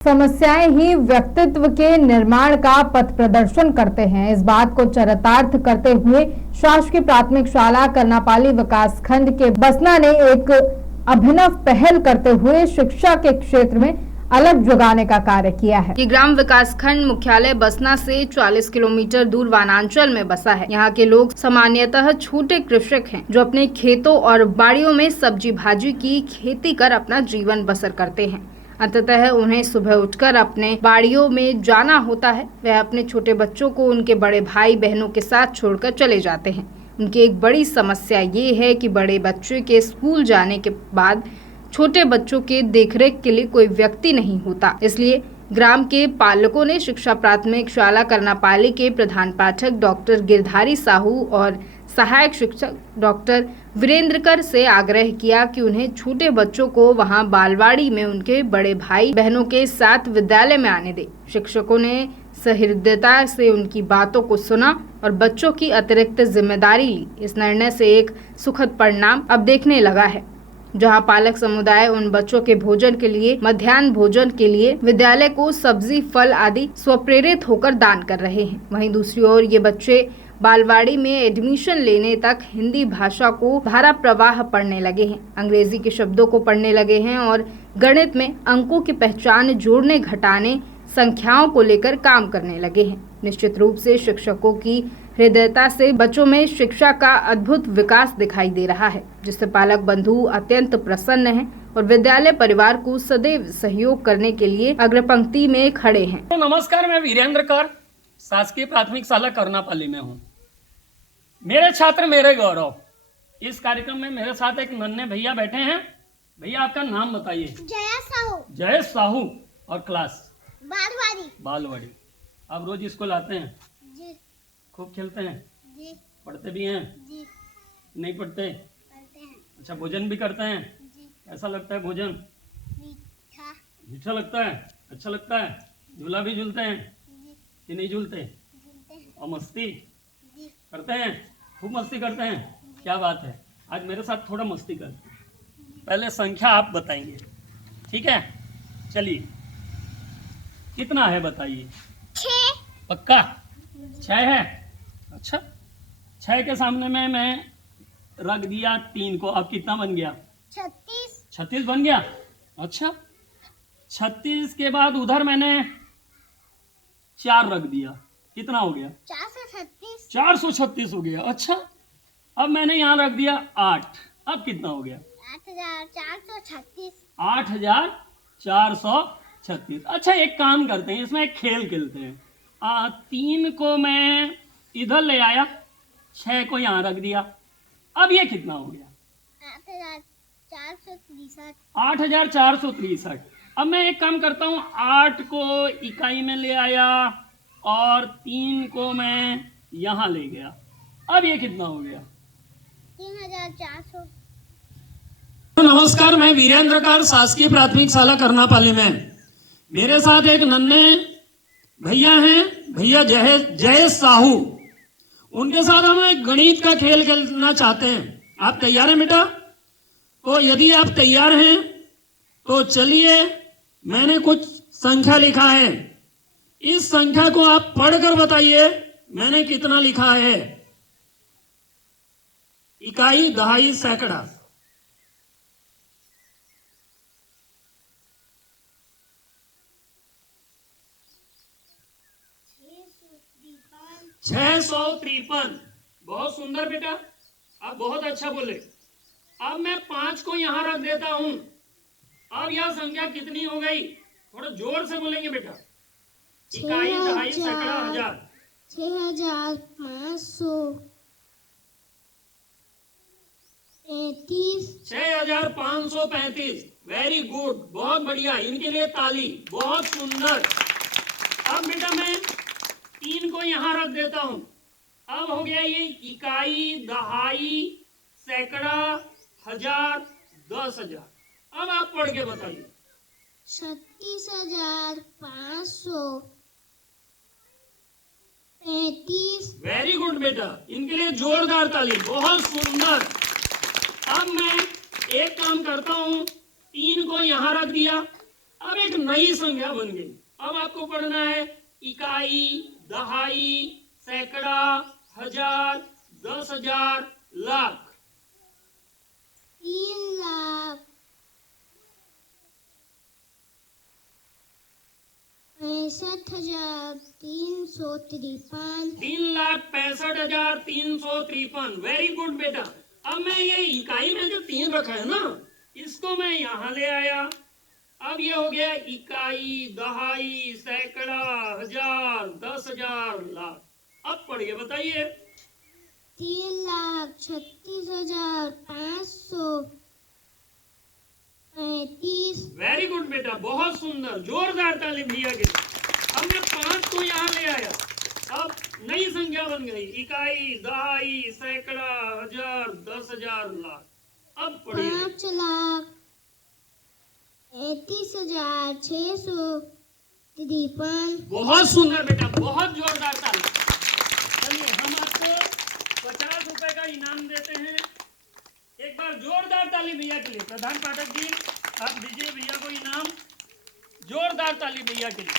समस्याएं ही व्यक्तित्व के निर्माण का पथ प्रदर्शन करते हैं। इस बात को चरितार्थ करते हुए शासकीय प्राथमिक शाला करनापाली विकास खंड के बसना ने एक अभिनव पहल करते हुए शिक्षा के क्षेत्र में अलग जगाने का कार्य किया है। ये ग्राम विकास खंड मुख्यालय बसना से 40 किलोमीटर दूर वनांचल में बसा है। यहाँ के लोग सामान्यतः छोटे कृषक हैं, जो अपने खेतों और बाड़ियों में सब्जी भाजी की खेती कर अपना जीवन बसर करते हैं। अंततः उन्हें सुबह उठकर अपने बाड़ियों में जाना होता है। वह अपने छोटे बच्चों को उनके बड़े भाई बहनों के साथ छोड़कर चले जाते हैं। उनकी एक बड़ी समस्या ये है कि बड़े बच्चे के स्कूल जाने के बाद छोटे बच्चों के देखरेख के लिए कोई व्यक्ति नहीं होता। इसलिए ग्राम के पालकों ने शिक्षा प्राथमिक शाला करनापाली के प्रधान पाठक डॉक्टर गिरधारी साहू और सहायक शिक्षक डॉक्टर वीरेंद्रकर से आग्रह किया कि उन्हें छोटे बच्चों को वहां बालवाड़ी में उनके बड़े भाई बहनों के साथ विद्यालय में आने दे। शिक्षकों ने सहृदयता से उनकी बातों को सुना और बच्चों की अतिरिक्त जिम्मेदारी ली। इस निर्णय से एक सुखद परिणाम अब देखने लगा है, जहां पालक समुदाय उन बच्चों के भोजन के लिए मध्याह्न भोजन के लिए विद्यालय को सब्जी फल आदि स्वप्रेरित होकर दान कर रहे हैं। वहीं दूसरी ओर ये बच्चे बालवाड़ी में एडमिशन लेने तक हिंदी भाषा को धारा प्रवाह पढ़ने लगे हैं, अंग्रेजी के शब्दों को पढ़ने लगे हैं और गणित में अंकों की पहचान जोड़ने घटाने संख्याओं को लेकर काम करने लगे हैं। निश्चित रूप से शिक्षकों की हृदयता से बच्चों में शिक्षा का अद्भुत विकास दिखाई दे रहा है, जिससे पालक बंधु अत्यंत प्रसन्न हैं और विद्यालय परिवार को सदैव सहयोग करने के लिए अग्रपंक्ति में खड़े हैं। तो नमस्कार, मैं वीरेंद्रकर शासकीय प्राथमिक शाला करनापाली में हूँ। मेरे छात्र मेरे गौरव। इस कार्यक्रम में मेरे साथ एक नन्हे भैया बैठे हैं। भैया, आपका नाम बताइए। जय साहू। जय साहू। और क्लास? बालवाड़ी। आप रोज स्कूल आते हैं? जी। खूब खेलते हैं? जी। पढ़ते भी हैं? जी। नहीं पढ़ते? पढ़ते हैं। अच्छा, भोजन भी करते हैं? जी। कैसा लगता है भोजन? मीठा। मीठा लगता है? अच्छा लगता है? झूला भी झूलते हैं जी। कि नहीं झूलते? झूलते हैं। और मस्ती जी। करते हैं? खूब मस्ती करते हैं? क्या बात है। आज मेरे साथ थोड़ा मस्ती करते हैं। पहले संख्या आप बताएंगे, ठीक है? चलिए, कितना है बताइए। 6। पक्का 6 है? अच्छा, 6 के सामने में मैं रख दिया 3 को। अब कितना बन गया? 36। 36 बन गया। अच्छा, 36 के बाद उधर मैंने 4 रख दिया। कितना हो गया? 436। 436 हो गया। अच्छा, अब मैंने यहाँ रख दिया 8। अब कितना हो गया? 8436। 8436। अच्छा, एक काम करते हैं, इसमें एक खेल खेलते हैं। 3 को मैं इधर ले आया, 6 को यहाँ रख दिया। अब ये कितना हो गया? 8463। 8463। अब मैं एक काम करता हूँ, 8 को इकाई में ले आया और 3 को मैं यहाँ ले गया। अब ये कितना हो गया? 3400। नमस्कार, मैं वीरेंद्रकर शासकीय प्राथमिक शाला करनापाली में। मेरे साथ एक नन्हे भैया हैं, भैया जय साहू। उनके साथ हम एक गणित का खेल खेलना चाहते हैं। आप तैयार हैं बेटा? तो यदि आप तैयार हैं तो चलिए, मैंने कुछ संख्या लिखा है। इस संख्या को आप पढ़कर बताइए मैंने कितना लिखा है। इकाई, दहाई, सैकड़ा। 653। बहुत सुंदर बेटा, आप बहुत अच्छा बोले। अब मैं 5 को यहां रख देता हूं। अब यह संख्या कितनी हो गई? थोड़ा जोर से बोलेंगे बेटा। इकाई, दहाई, सैकड़ा, हजार। 6535। वेरी गुड, बहुत बढ़िया। इनके लिए ताली। बहुत सुंदर। अब बेटा मैं 3 को यहाँ रख देता हूँ। अब हो गया ये इकाई, दहाई, सैकड़ा, हजार, 10,000। अब आप पढ़ के बताइए। 36535। वेरी गुड बेटा, इनके लिए जोरदार ताली। बहुत सुंदर। अब मैं एक काम करता हूँ, 3 को यहाँ रख दिया अब एक नई संख्या बन गई। अब आपको पढ़ना है इकाई, दहाई, सैकड़ा, हजार, 10,000, लाख। 3 लाख 65,353। 3,65,353। वेरी गुड बेटा। अब मैं ये इकाई में जो 3 रखा है ना, इसको मैं यहां ले आया। अब ये हो गया इकाई, दहाई, सैकड़ा, हजार, 10,000, लाख। अब पढ़िए, बताइए। 3,36,535। वेरी गुड बेटा, बहुत सुंदर, जोरदार ताली भैया के लिए। अब मैं 5 को यहाँ ले आया। अब नई संख्या बन गई, इकाई, दहाई, सैकड़ा, हजार, 10,000, लाख। अब पढ़िए। 5,31,653। बहुत सुंदर बेटा, बहुत जोरदार ताली। चलिए, हम आपको 50 रुपए का इनाम देते हैं। एक बार जोरदार ताली भैया के लिए। प्रधान पाठक जी, आप दीजिए भैया को इनाम। जोरदार ताली भैया के लिए।